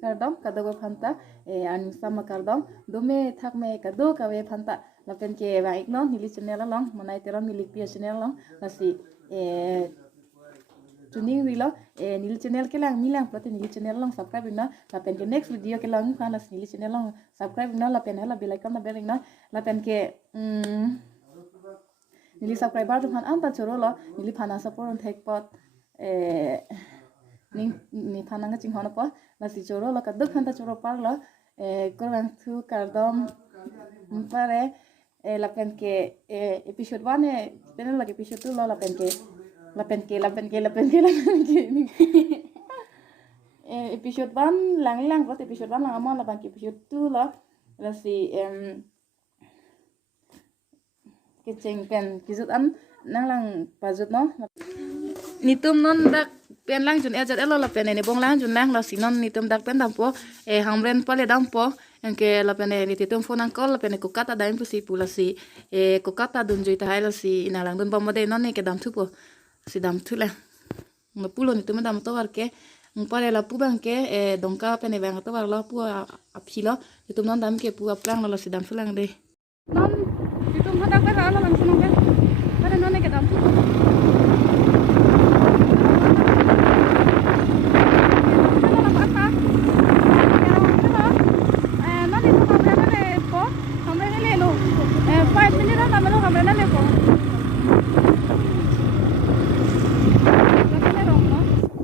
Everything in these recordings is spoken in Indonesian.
kardom kado phanta an sama kardom dome thakme kado kawe phanta lapen ke baik no nili channel long manai teron nili pia channel long lasi tuning rilo nili channel ke lang milang prote nili channel long subscribe na lapen ke next video ke lang kan las nili channel long subscribe na lapen hala bell icon na bell na lapen ke nili subscriber tu phan anta choro lo nili phana support on thek pot ni phana nga ching hono po lasi choro lo kaduk phanta choro par lo korang thu kardom pare lapen ke episode 1 penel lagi episode 2 lo lapen ke episode 1 lang rot episode 1 lang amon lapan ke episode 2 lo lasi keceng pen kisut an nang lang pajut no nitum non dak pen lang jun ejat elo la pen ni bong lang jun nang la sinon nitum dak pen dampo hamren pale dampo engke la pen ni titum phone ang call la pen ko kata daim pusi pulasi ko kata dun joi ta haila si inalang dun bomode non ni ke dam thupo si dam thula no pulo nitum dam to war ke pare la pu bang ke dongka pen ni bang to war la pu aphilo nitum non dam ke pu aplang la si dam thulang de non nitum hadak ba la lang sunong ke pare non ni ke dam thupo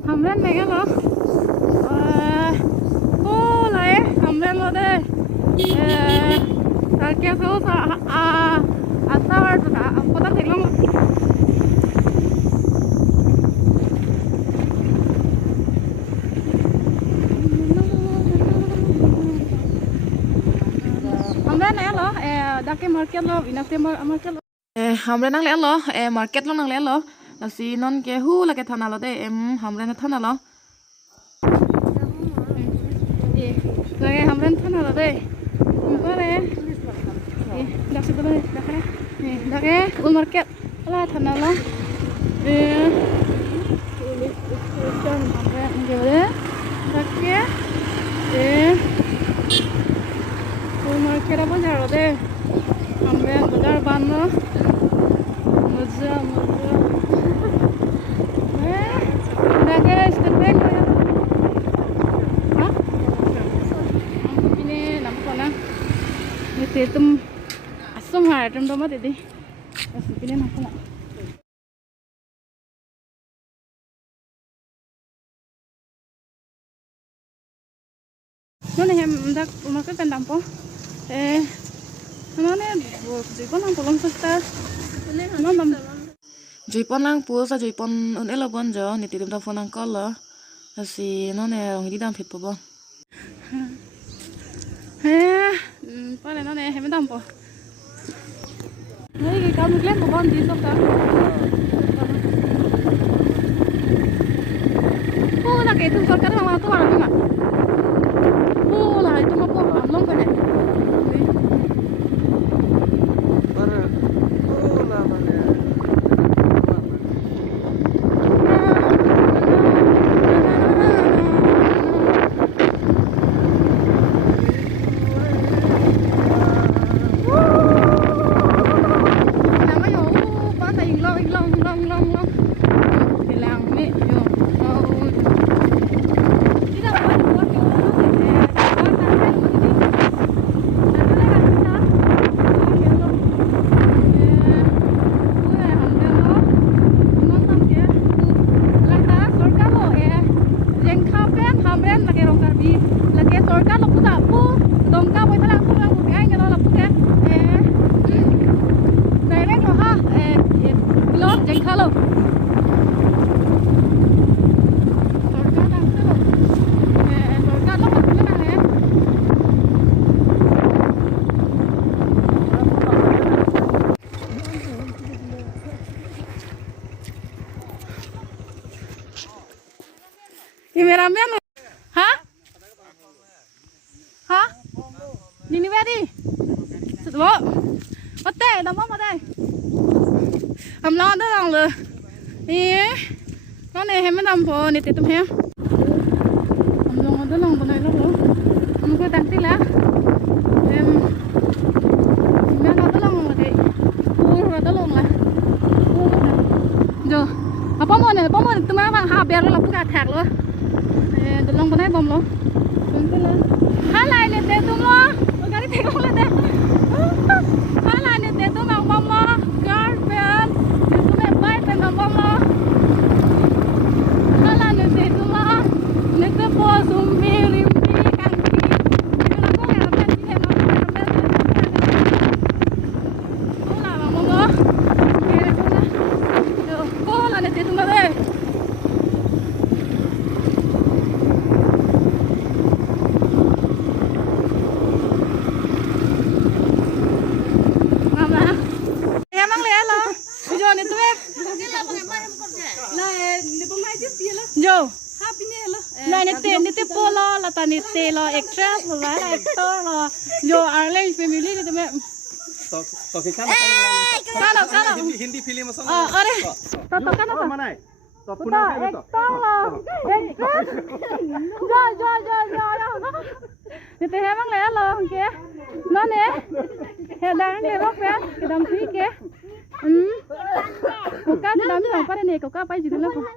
hamren này cái lo cô lại hamren lo đây ta kia số sao rồi ta có ta thấy không hamren này lo đặc cái market lo vina cái market lo hamren năng lẽ lo market lo năng lẽ lo si non ke hu la ke thana lo de hamren thana lo la ke hamren thana lo de pare dak se de dak ke ul market la thana lo hamren ke de dak ke ul market apa jaro de hamren bazar ban lo muzza tum asam har tum do ma dedi asipine na kala no ne hem dak market kan dampo no ne jipon ang polong sasta no dam jipon lang pu sa jipon un elo bon jo ni ti dum phone ang call asi no ne ong di dam phet po bon pare nó này hem dam po đấy cái cam lên của con gì xong ta ô là cái thùng sọt cái thằng nào tôi bảo là ô là tôi mà bỏ làm lông cái này Cameraman hả hả đi đi về đi bộ bắt tệ đóng bóng vào đây làm lo đó lòng rồi đi nó này hay mới làm phô này thì tụi em làm lo đó lòng bên này lắm luôn mình cứ tăng tí lá em mẹ nó đó lòng là cái u rồi đó lòng là u này giờ à bom này tụi má bằng hà bè rồi là cứ gạt thạc luôn đó lòng bên này bom luôn hai lại này để tụi nó cái này thì không là để hai lại này để tụi nó bom mà gar bè tụi nó bay bên nó bom mà hai lại này để tụi nó này tụi bò zoom rim Yo, này nete polo là ta nete lo extras là actor lo yo Arrange family ni tụi तो के kan Hindi film asal अरे तो kan apa mana तो पुन्हा काय होतं jo nete he mang le lo kia nó nè he đang cái bóc bé cái đầm thí kia cái đầm thằng phải này cậu cá bay gì đó